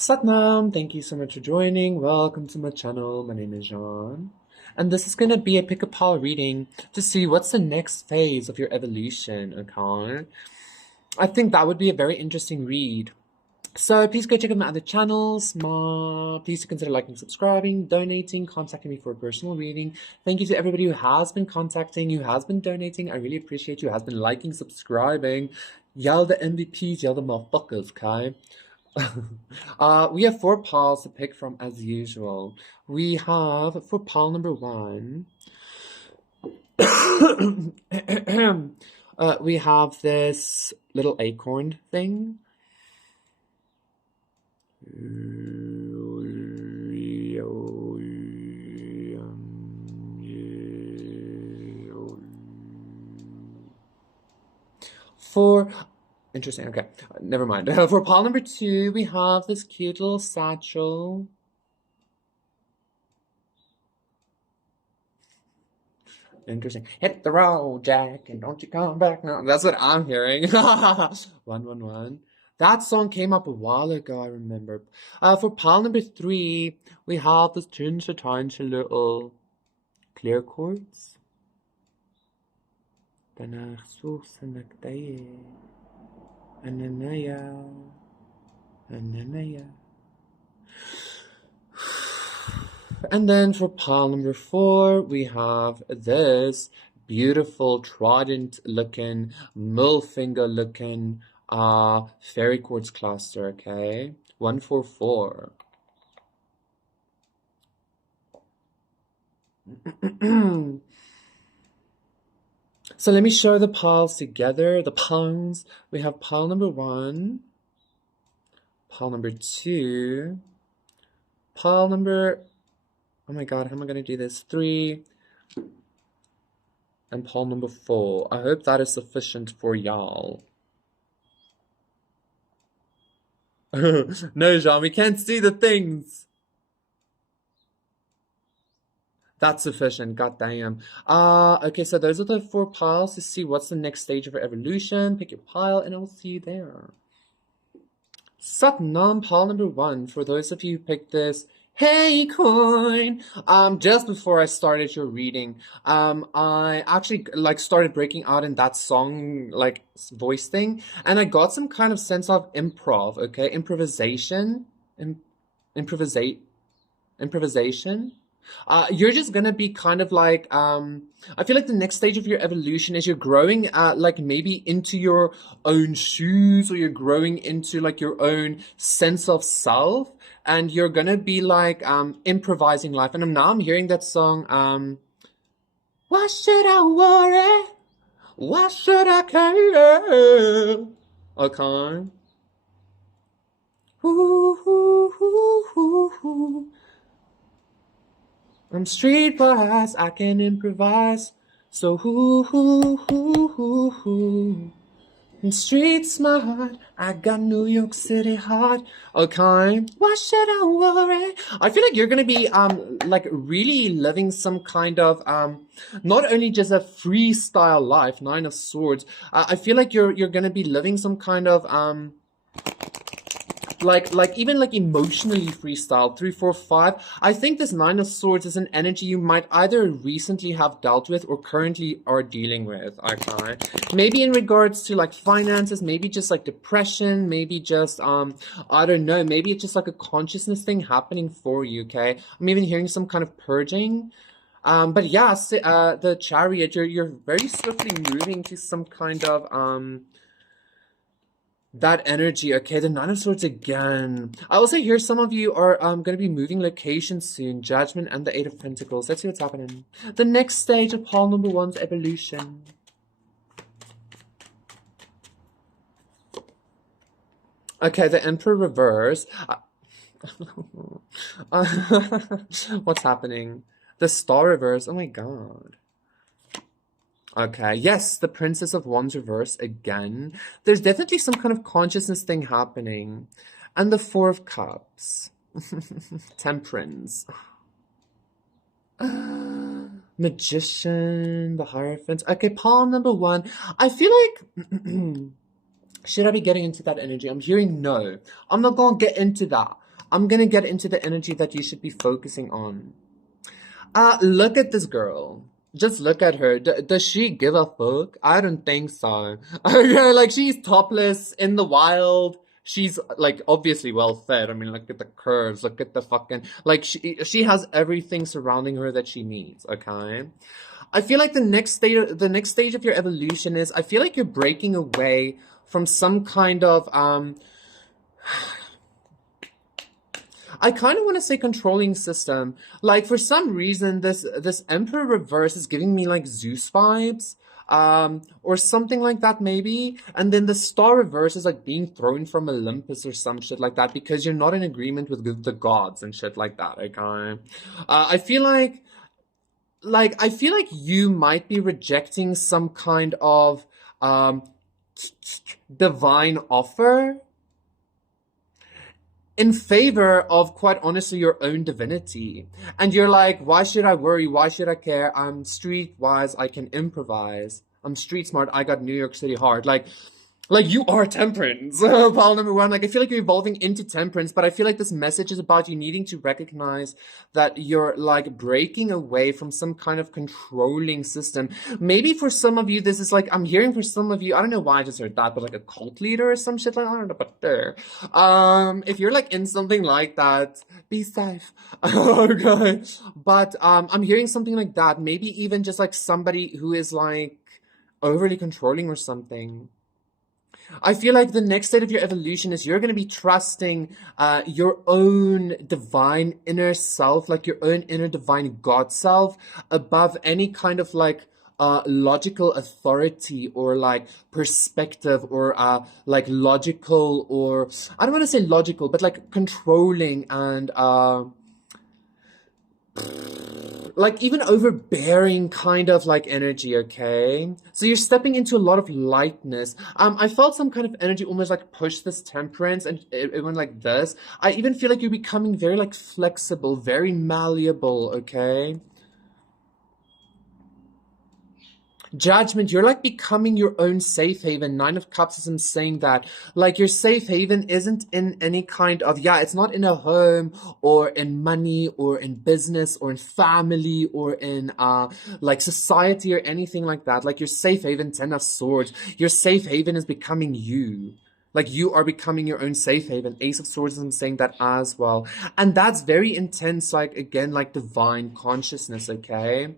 Satnam, thank you so much for joining. Welcome to my channel. My name is Jean. And this is going to be a pick a pile reading to see what's the next phase of your evolution, okay? I think that would be a very interesting read. So please go check out my other channels. Please consider liking, subscribing, donating, contacting me for a personal reading. Thank you to everybody who has been contacting, who has been donating. I really appreciate you, who has been liking, subscribing. Y'all the MVPs, y'all the motherfuckers, okay? We have 4 piles to pick from as usual. We have, for pile number 1, we have this little acorn thing. Interesting, okay, never mind. For pile number 2, we have this cute little satchel. Interesting. Hit the road, Jack, and don't you come back now. That's what I'm hearing. 111. That song came up a while ago, I remember. For pile number 3, we have this tiny little clear quartz. And then for pile number 4, we have this beautiful trident looking, middle finger looking fairy quartz cluster, okay? 144. So let me show the piles together, the piles. We have pile number 1, pile number 2, pile number, oh my god, how am I going to do this? 3, and pile number 4. I hope that is sufficient for y'all. No, Jean, we can't see the things. That's sufficient, goddamn. Okay, so those are the 4 piles to see what's the next stage of our evolution. Pick your pile, and I'll see you there. Satnam, pile number 1. For those of you who picked this, hey coin! Just before I started your reading, I actually started breaking out in that song voice thing, and I got some kind of sense of improv, okay? Improvisation. You're just gonna be kind of I feel like the next stage of your evolution is you're growing maybe into your own shoes, or you're growing into your own sense of self, and you're gonna be improvising life. And now I'm hearing that song, why should I worry? Why should I care? Okay. I'm streetwise, I can improvise. So I'm street smart, I got New York City heart. Okay, why should I worry? I feel like you're gonna be really living some kind of not only just a freestyle life, 9 of Swords. I feel like you're gonna be living some kind of even emotionally freestyle. 3, 4, 5. I think this 9 of Swords is an energy you might either recently have dealt with or currently are dealing with. Okay, maybe in regards to finances, maybe just depression, maybe just I don't know, maybe it's just a consciousness thing happening for you. Okay, I'm even hearing some kind of purging. But yeah, the Chariot, you're very swiftly moving to some kind of that energy. Okay, the 9 of Swords again. I also hear some of you are going to be moving location soon. Judgment and the 8 of Pentacles. Let's see what's packing. The next stage of pile number 1's evolution. Okay, the Emperor reverse. What's happening? The Star reverse. Oh my god. Okay, yes, the Princess of Wands reverse again. There's definitely some kind of consciousness thing happening. And the 4 of Cups. Temperance. Magician, the Hierophant. Okay, palm number 1. I feel like... should I be getting into that energy? I'm hearing no. I'm not going to get into that. I'm gonna get into the energy that you should be focusing on. Look at this girl. Just look at her. Does she give a fuck? I don't think so. Like, she's topless in the wild. She's like obviously well fed. I mean, look at the curves. Look at the fucking like she has everything surrounding her that she needs. Okay. I feel like the next stage of your evolution is I feel like you're breaking away from some kind of I kind of want to say controlling system. Like for some reason, this Emperor reverse is giving me like Zeus vibes, or something like that maybe. And then the Star reverse is like being thrown from Olympus or some shit like that because you're not in agreement with the gods and shit like that. Okay, I feel like I feel like you might be rejecting some kind of divine offer in favor of, quite honestly, your own divinity. And you're like, why should I worry? Why should I care? I'm streetwise, I can improvise. I'm street smart, I got New York City hard. Like you are temperance. Pile number one. Like I feel like you're evolving into temperance, but I feel like this message is about you needing to recognize that you're like breaking away from some kind of controlling system. Maybe for some of you, this is like I'm hearing for some of you, I don't know why I just heard that, but like a cult leader or some shit like I don't know, but there. If you're like in something like that, be safe. Okay. But I'm hearing something like that. Maybe even just like somebody who is like overly controlling or something. I feel like the next state of your evolution is you're going to be trusting your own divine inner self, like your own inner divine God self, above any kind of like logical authority or like perspective or like logical or I don't want to say logical, but like controlling and like even overbearing kind of like energy. Okay, so you're stepping into a lot of lightness. I felt some kind of energy almost like push this temperance and it went like this. I even feel like you're becoming very like flexible, very malleable. Okay, Judgment, you're like becoming your own safe haven. Nine of Cups is him saying that. Like your safe haven isn't in any kind of, yeah, it's not in a home or in money or in business or in family or in like society or anything like that. Like your safe haven, Ten of Swords. Your safe haven is becoming you. Like you are becoming your own safe haven. Ace of Swords is him saying that as well. And that's very intense, like again, like divine consciousness, okay?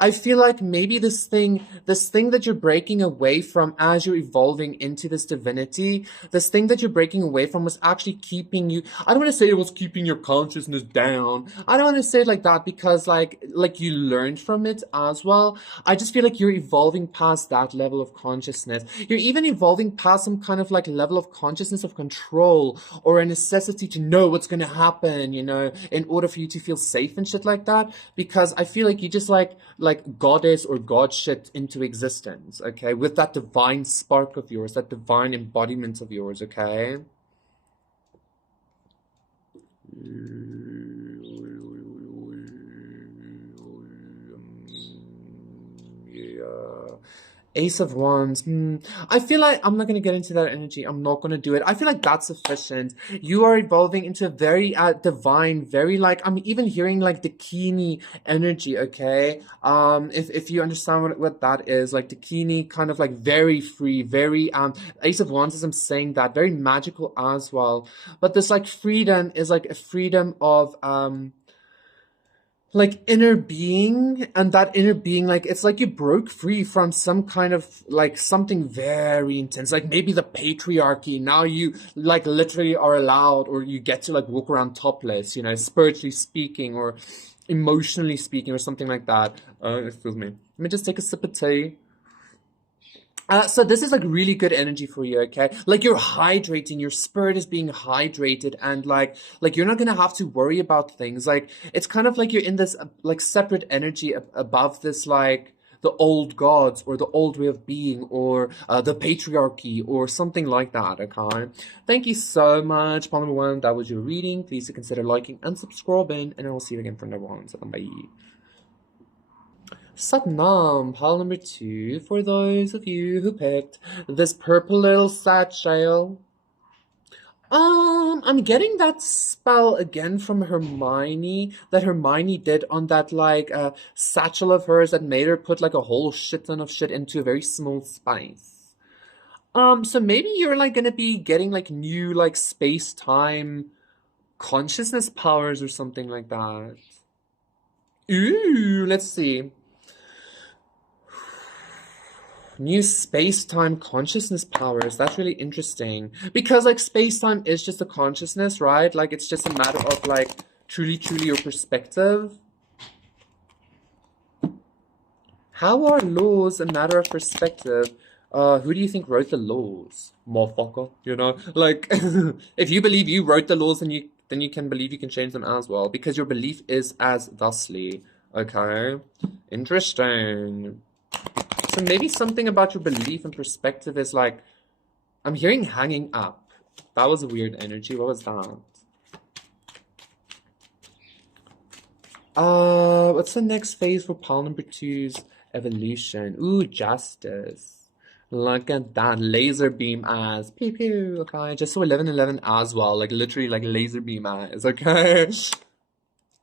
I feel like maybe this thing that you're breaking away from as you're evolving into this divinity, this thing that you're breaking away from was actually keeping you. I don't want to say it was keeping your consciousness down. I don't want to say it like that because like you learned from it as well. I just feel like you're evolving past that level of consciousness. You're even evolving past some kind of like level of consciousness of control or a necessity to know what's going to happen, in order for you to feel safe and shit like that. Because I feel like you just like goddess or god shit into existence, okay, with that divine spark of yours, that divine embodiment of yours, okay. Yeah. Ace of Wands. I feel like I'm not going to get into that energy. I'm not going to do it. I feel like that's sufficient. You are evolving into a very divine, very like, I'm even hearing like Dakini energy, okay? If you understand what that is, like Dakini kind of like very free, very, Ace of Wands is I'm saying that, very magical as well. But this like freedom is like a freedom of, like inner being, and that inner being, like it's like you broke free from some kind of like something very intense, like maybe the patriarchy. Now you like literally are allowed, or you get to like walk around topless, spiritually speaking or emotionally speaking or something like that. Excuse me, let me just take a sip of tea. So this is like really good energy for you, okay? Like you're hydrating, your spirit is being hydrated, and like you're not gonna have to worry about things. Like it's kind of like you're in this like separate energy above this, like the old gods or the old way of being or the patriarchy or something like that, okay? Thank you so much, Palmer One. That was your reading. Please consider liking and subscribing, and I will see you again for another one. So bye. Satnam, pile number 2, for those of you who picked this purple little satchel. I'm getting that spell again from Hermione that Hermione did on that like satchel of hers that made her put like a whole shit ton of shit into a very small space. So maybe you're like gonna be getting like new like space-time consciousness powers or something like that. Ooh, let's see. New space-time consciousness powers. That's really interesting. Because like space-time is just a consciousness, right? Like it's just a matter of like truly, truly your perspective. How are laws a matter of perspective? Who do you think wrote the laws? Motherfucker, you know? Like if you believe you wrote the laws, then you can believe you can change them as well, because your belief is as thusly. Okay. Interesting. So maybe something about your belief and perspective is like, I'm hearing hanging up. That was a weird energy. What was that? What's the next phase for pile number two's evolution? Ooh, justice. Look at that laser beam eyes. Pew pew. Okay, just so 1111 as well. Like literally like laser beam eyes. Okay.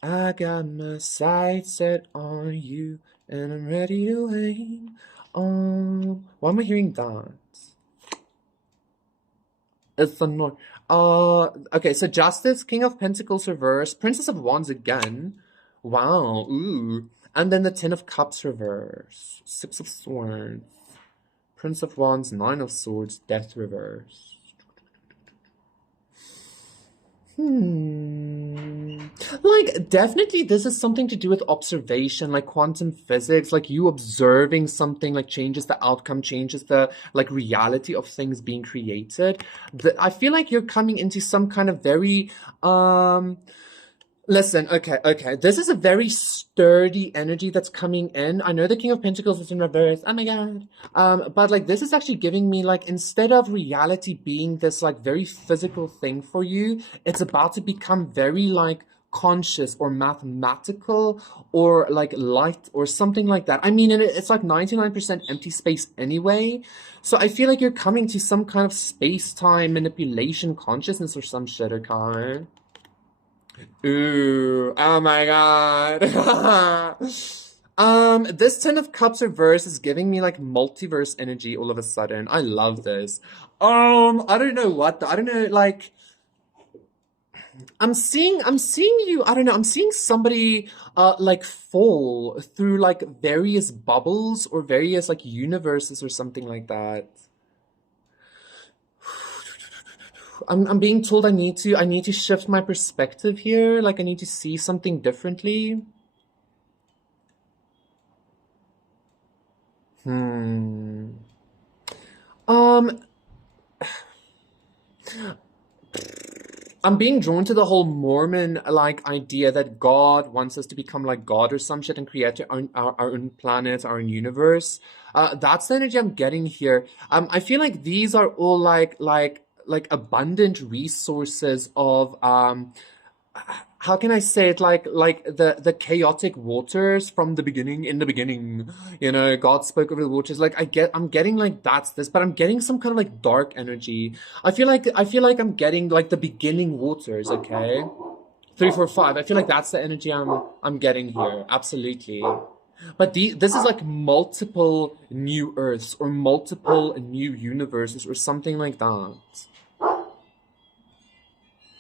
I got my sights set on you and I'm ready to aim. Why am I hearing that? It's the North. Okay, so Justice, King of Pentacles reverse, Princess of Wands again. Wow, ooh. And then the Ten of Cups reverse, Six of Swords, Prince of Wands, Nine of Swords, Death reverse. Like, definitely this is something to do with observation, like quantum physics, like you observing something like changes the outcome, changes the like reality of things being created. I feel like you're coming into some kind of very listen, okay. This is a very sturdy energy that's coming in. I know the King of Pentacles is in reverse. Oh my God. But like this is actually giving me like, instead of reality being this like very physical thing for you, it's about to become very like conscious or mathematical or like light or something like that. I mean, it's like 99% empty space anyway. So I feel like you're coming to some kind of space-time manipulation consciousness or some shit, okay? Ooh, oh my God. This Ten of Cups reverse is giving me like multiverse energy all of a sudden. I love this. I don't know what, I don't know, like, I'm seeing you, I don't know, I'm seeing somebody, like fall through like various bubbles or various like universes or something like that. I'm being told I need to shift my perspective here. Like I need to see something differently. Hmm. Um, I'm being drawn to the whole Mormon like idea that God wants us to become like God or some shit and create our own planet, our own universe. That's the energy I'm getting here. I feel like these are all like abundant resources of how can I say it, like the chaotic waters from the beginning. In the beginning, you know, God spoke over the waters. Like I'm getting like that's this, but I'm getting some kind of like dark energy. I feel like I'm getting like the beginning waters, okay? 345. I feel like that's the energy I'm getting here. Absolutely. But this is like multiple new Earths or multiple new universes or something like that.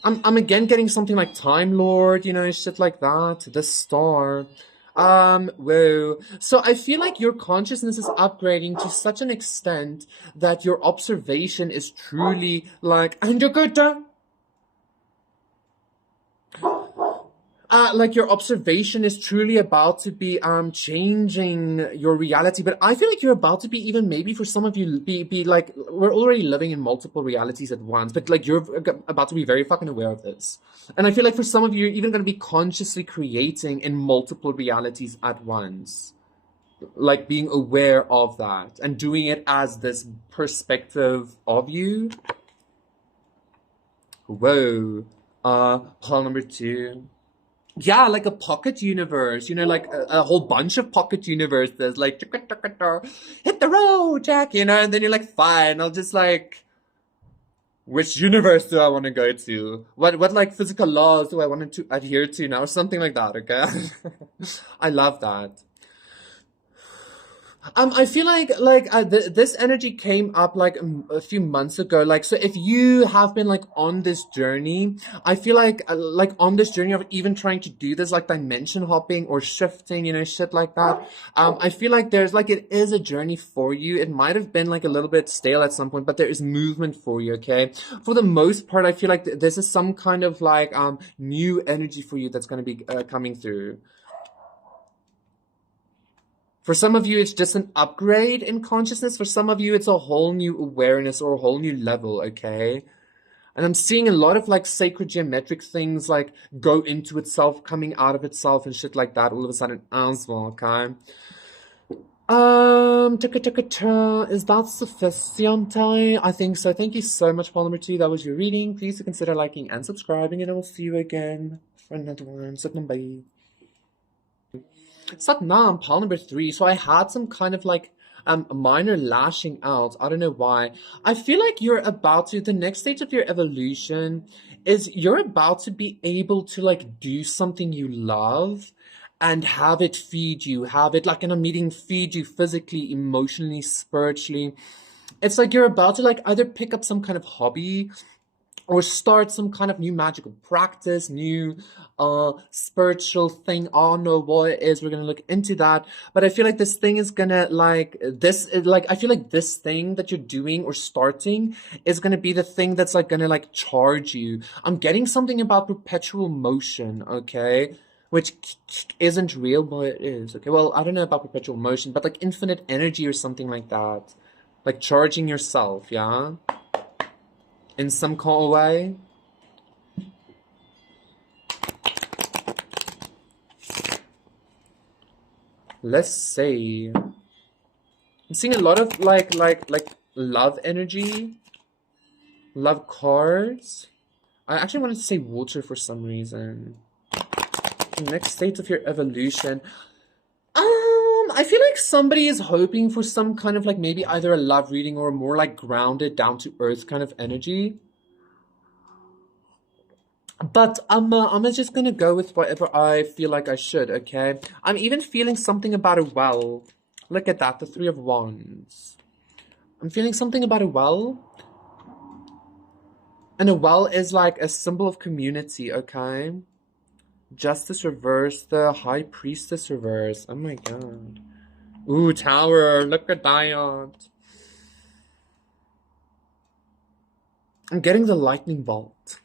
I'm again getting something like Time Lord, you know, shit like that. The Star. Whoa. So I feel like your consciousness is upgrading to such an extent that your observation is truly like, and you're good, like your observation is truly about to be changing your reality. But I feel like you're about to be, even maybe for some of you, be like, we're already living in multiple realities at once, but like you're about to be very fucking aware of this. And I feel like for some of you, you're even going to be consciously creating in multiple realities at once, like being aware of that and doing it as this perspective of you. Whoa. Call number two. Yeah, like a pocket universe, you know, like a whole bunch of pocket universes, like hit the road, Jack, you know, and then you're like, fine, I'll just like Which universe do I want to go to? What like physical laws do I want to adhere to now? Something like that, okay? I love that. I feel like this energy came up like a few months ago. Like, so if you have been like on this journey, I feel like on this journey of even trying to do this like dimension hopping or shifting, you know, shit like that. I feel like there's like it is a journey for you. It might have been like a little bit stale at some point, but there is movement for you. Okay, for the most part, I feel like this is some kind of like new energy for you that's going to be coming through. For some of you, it's just an upgrade in consciousness. For some of you, it's a whole new awareness or a whole new level, okay? And I'm seeing a lot of like sacred geometric things like go into itself, coming out of itself and shit like that all of a sudden as well, okay? Is that sufficient? I think so. Thank you so much, Paul number 2. That was your reading. Please consider liking and subscribing, and I will see you again for another one. Bye. Satnam, pile number 3. So I had some kind of like minor lashing out. I don't know why. I feel like you're about to, the next stage of your evolution is you're about to be able to like do something you love and have it feed you, have it like in a meeting feed you physically, emotionally, spiritually. It's like you're about to like either pick up some kind of hobby or start some kind of new magical practice, new spiritual thing. I don't know what it is. We're gonna look into that. But I feel like this thing is gonna like this like I feel like this thing that you're doing or starting is gonna be the thing that's like gonna like charge you. I'm getting something about perpetual motion, okay? Which isn't real, but it is. Okay, well, I don't know about perpetual motion, but like infinite energy or something like that. Like charging yourself, yeah? In some kind of way. Let's see. I'm seeing a lot of like love energy, love cards. I actually wanted to say water for some reason. The next stage of your evolution. I feel like somebody is hoping for some kind of like maybe either a love reading or a more like grounded, down to earth kind of energy. But I'm just gonna go with whatever I feel like I should, okay? I'm even feeling something about a well. Look at that, the 3 of Wands. I'm feeling something about a well. And a well is like a symbol of community, okay? Justice reverse, the High Priestess reverse. Oh my god. Ooh, Tower, look at that. I'm getting the lightning bolt.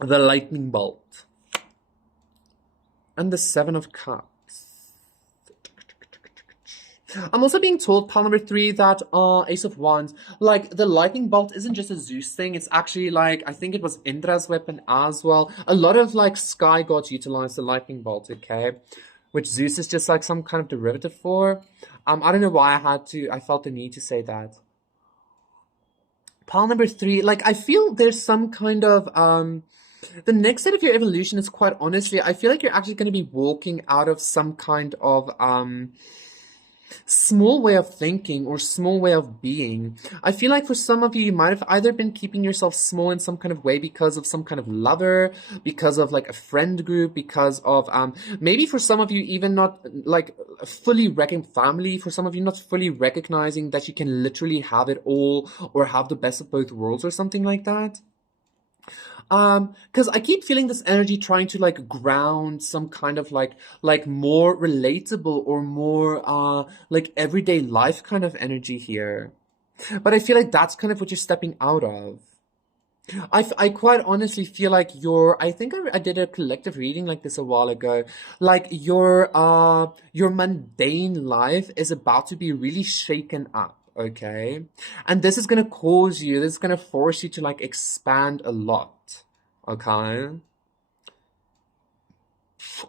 The lightning bolt. And the 7 of Cups. I'm also being told, pile number 3, that Ace of Wands, like the lightning bolt isn't just a Zeus thing. It's actually like, I think it was Indra's weapon as well. A lot of like sky gods utilize the lightning bolt, okay? Which Zeus is just like some kind of derivative for. I don't know why I felt the need to say that. Pile number 3, like I feel there's some kind of, the next set of your evolution is quite honestly, I feel like you're actually going to be walking out of some kind of, small way of thinking or small way of being. I feel like for some of you, you might have either been keeping yourself small in some kind of way because of some kind of lover, because of like a friend group, because of maybe for some of you even not like fully family, for some of you not fully recognizing that you can literally have it all or have the best of both worlds or something like that. Because I keep feeling this energy trying to like ground some kind of like more relatable or more like everyday life kind of energy here. But I feel like that's kind of what you're stepping out of. I quite honestly feel like I think I did a collective reading like this a while ago. Like your mundane life is about to be really shaken up. Okay, and this is gonna this is gonna force you to like expand a lot. Okay,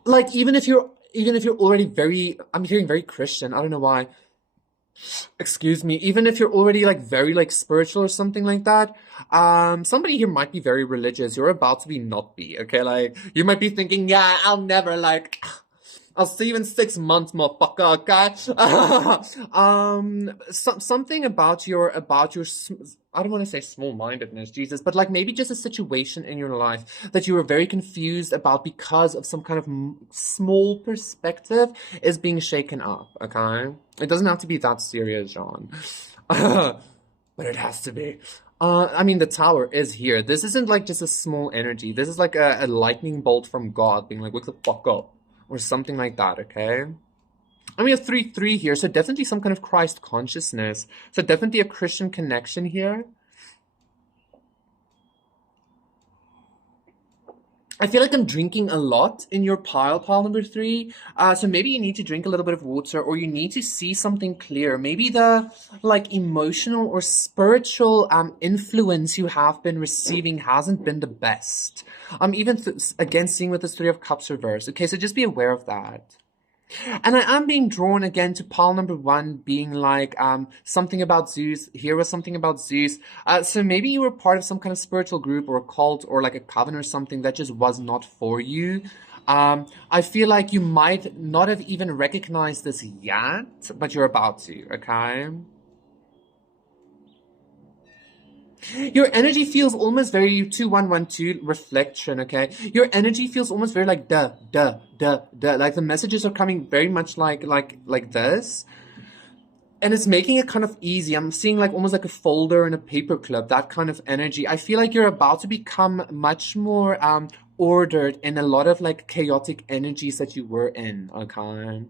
like even if you're already I'm hearing very Christian. I don't know why. Excuse me. Even if you're already like very like spiritual or something like that, somebody here might be very religious. You're about to be not be. Okay, like you might be thinking, yeah, I'll never like. I'll see you in 6 months, motherfucker, okay? Something about I don't want to say small-mindedness, Jesus, but like maybe just a situation in your life that you were very confused about because of some kind of small perspective is being shaken up, okay? It doesn't have to be that serious, John. But it has to be. I mean, the tower is here. This isn't like just a small energy. This is like a lightning bolt from God being like, wake the fuck up. Or something like that, okay? And we have 3-3 here, so definitely some kind of Christ consciousness. So definitely a Christian connection here. I feel like I'm drinking a lot in your pile number 3. So maybe you need to drink a little bit of water, or you need to see something clear. Maybe the like emotional or spiritual influence you have been receiving hasn't been the best. Even again, seeing with this 3 of Cups reverse. Okay, so just be aware of that. And I am being drawn again to pile number 1 being like something about Zeus. Here was something about Zeus. So maybe you were part of some kind of spiritual group or a cult or like a coven or something that just was not for you. I feel like you might not have even recognized this yet, but you're about to, okay? Your energy feels almost very 2112 reflection, okay? Your energy feels almost very like duh, duh, duh, duh. Like the messages are coming very much like this. And it's making it kind of easy. I'm seeing like almost like a folder and a paperclip, that kind of energy. I feel like you're about to become much more ordered in a lot of like chaotic energies that you were in, okay?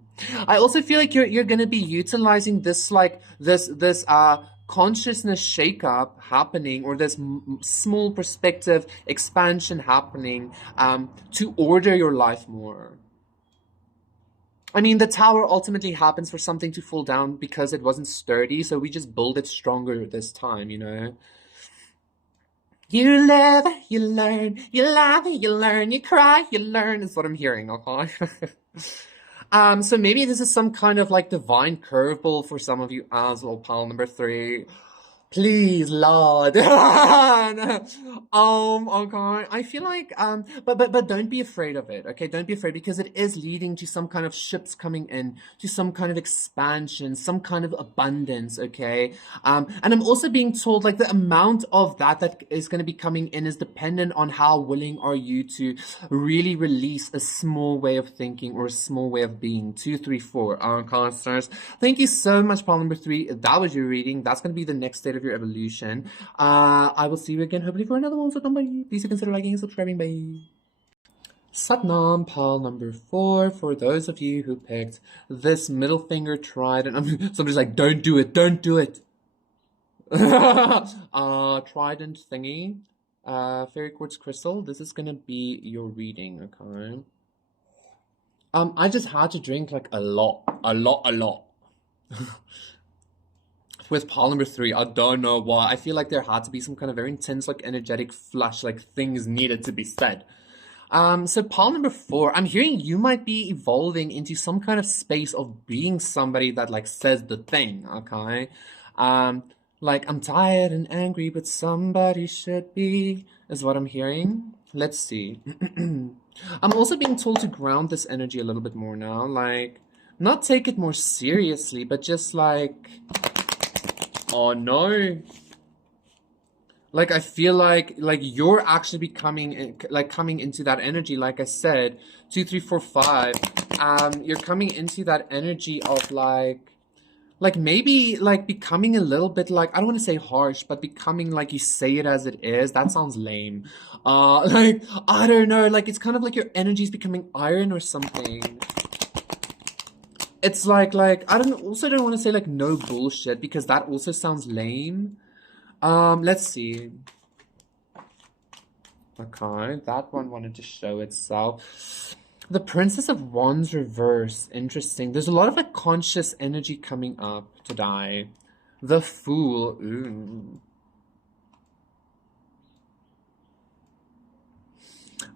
I also feel like you're gonna be utilizing this like this consciousness shakeup happening, or this small perspective expansion happening to order your life more. I mean, the tower ultimately happens for something to fall down because it wasn't sturdy, so we just build it stronger this time, you know? You live, you learn, you laugh, you learn, you cry, you learn, is what I'm hearing, okay? So maybe this is some kind of like divine curveball for some of you as well, pile number 3. Please, Lord. Okay. I feel like but don't be afraid of it, okay? Don't be afraid, because it is leading to some kind of ships coming in, to some kind of expansion, some kind of abundance, okay? And I'm also being told like the amount of that is going to be coming in is dependent on how willing are you to really release a small way of thinking or a small way of being. 2, 3, 4. Stars. Thank you so much, pile number 3. That was your reading. That's going to be the next state of your evolution. I will see you again hopefully for another one. So bye. Please consider liking and subscribing. Bye. Satnam, pile number 4. For those of you who picked this middle finger trident, somebody's like, don't do it, don't do it. Trident thingy, fairy quartz crystal. This is gonna be your reading, okay? I just had to drink like a lot. With pile number 3, I don't know why. I feel like there had to be some kind of very intense, like energetic flush, like things needed to be said. So pile number 4, I'm hearing you might be evolving into some kind of space of being somebody that like says the thing, okay? Like, I'm tired and angry, but somebody should be, is what I'm hearing. Let's see. I'm also being told to ground this energy a little bit more now, like, not take it more seriously, but just like, oh no. Like, I feel like you're actually becoming, like, coming into that energy, like I said, 2, 3, 4, 5. You're coming into that energy of like maybe like becoming a little bit like, I don't want to say harsh, but becoming like you say it as it is. That sounds lame. Like, I don't know, like it's kind of like your energy is becoming iron or something. It's like I don't want to say like no bullshit, because that also sounds lame. Let's see. Okay, that one wanted to show itself. The Princess of Wands reverse. Interesting. There's a lot of like conscious energy coming up today. The Fool. Ooh.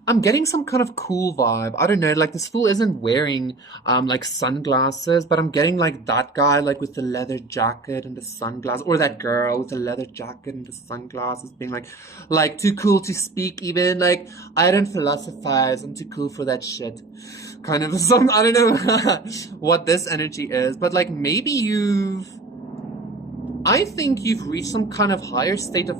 I'm getting some kind of cool vibe. I don't know, like this fool isn't wearing like sunglasses, but I'm getting like that guy like with the leather jacket and the sunglasses, or that girl with the leather jacket and the sunglasses being like too cool to speak even. Like I don't philosophize, I'm too cool for that shit. Kind of some I don't know what this energy is, but like maybe I think you've reached some kind of higher state of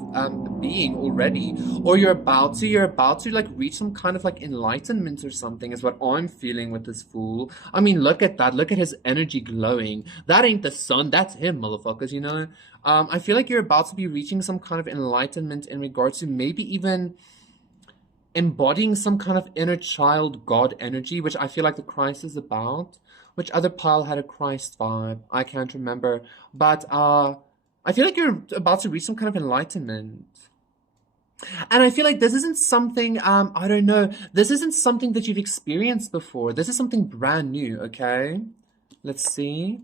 being already, or you're about to like reach some kind of like enlightenment or something, is what I'm feeling with this fool. I mean, look at that. Look at his energy glowing. That ain't the sun. That's him, motherfuckers, you know? I feel like you're about to be reaching some kind of enlightenment in regards to maybe even embodying some kind of inner child God energy, which I feel like the Christ is about. Which other pile had a Christ vibe? I can't remember. But I feel like you're about to reach some kind of enlightenment. And I feel like this isn't something, I don't know, this isn't something that you've experienced before. This is something brand new, okay? Let's see.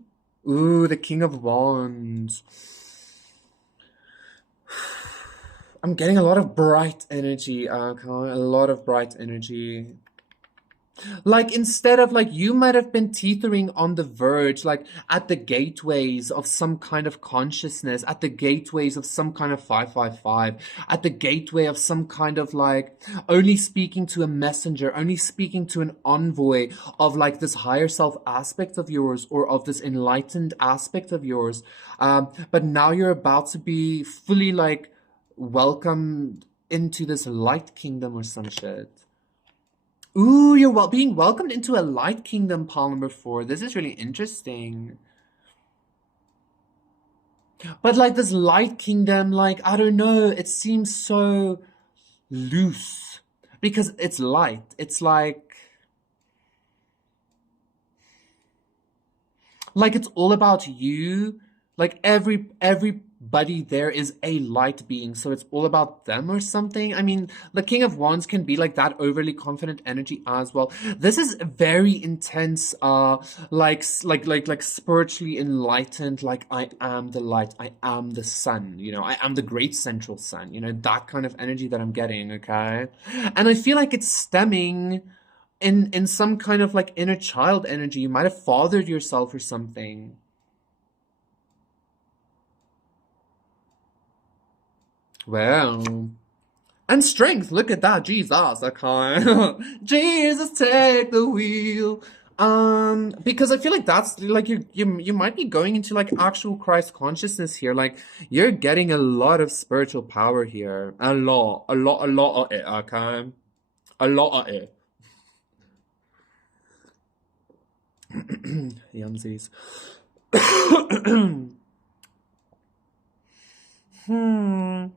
Ooh, the King of Wands. I'm getting a lot of bright energy, okay? A lot of bright energy. Like instead of like you might have been teetering on the verge, like at the gateways of some kind of consciousness, at the gateways of some kind of 555, at the gateway of some kind of like only speaking to a messenger, only speaking to an envoy of like this higher self aspect of yours or of this enlightened aspect of yours. But now you're about to be fully like welcomed into this light kingdom or some shit. Ooh, you're being welcomed into a light kingdom, pile number 4. This is really interesting. But like this light kingdom, like, I don't know, it seems so loose because it's light. It's like it's all about you. Like everybody there is a light being, so it's all about them or something. I mean, the King of Wands can be like that overly confident energy as well. This is very intense, like spiritually enlightened, like I am the light, I am the sun, you know, I am the great central sun, you know, that kind of energy that I'm getting, okay? And I feel like it's stemming in some kind of like inner child energy. You might have fathered yourself or something. Well, and strength. Look at that, Jesus. I can't. Jesus, take the wheel. Because I feel like that's like you might be going into like actual Christ consciousness here. Like you're getting a lot of spiritual power here. A lot of it. Okay, a lot of it. Yumsies. Hmm.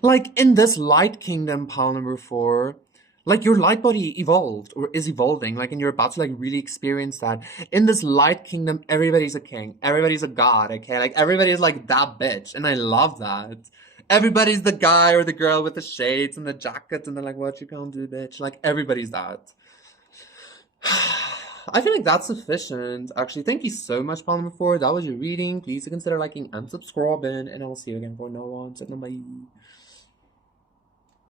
Like in this light kingdom, pile number 4, like your light body evolved or is evolving, like, and you're about to like really experience that. In this light kingdom, everybody's a king, everybody's a god, okay? Like everybody is like that bitch, and I love that. Everybody's the guy or the girl with the shades and the jackets, and they're like, what you gonna do, bitch? Like everybody's that. I feel like that's sufficient. Actually, thank you so much, Palmer, for that was your reading. Please consider liking and subscribing, and I'll see you again for no one. So, bye.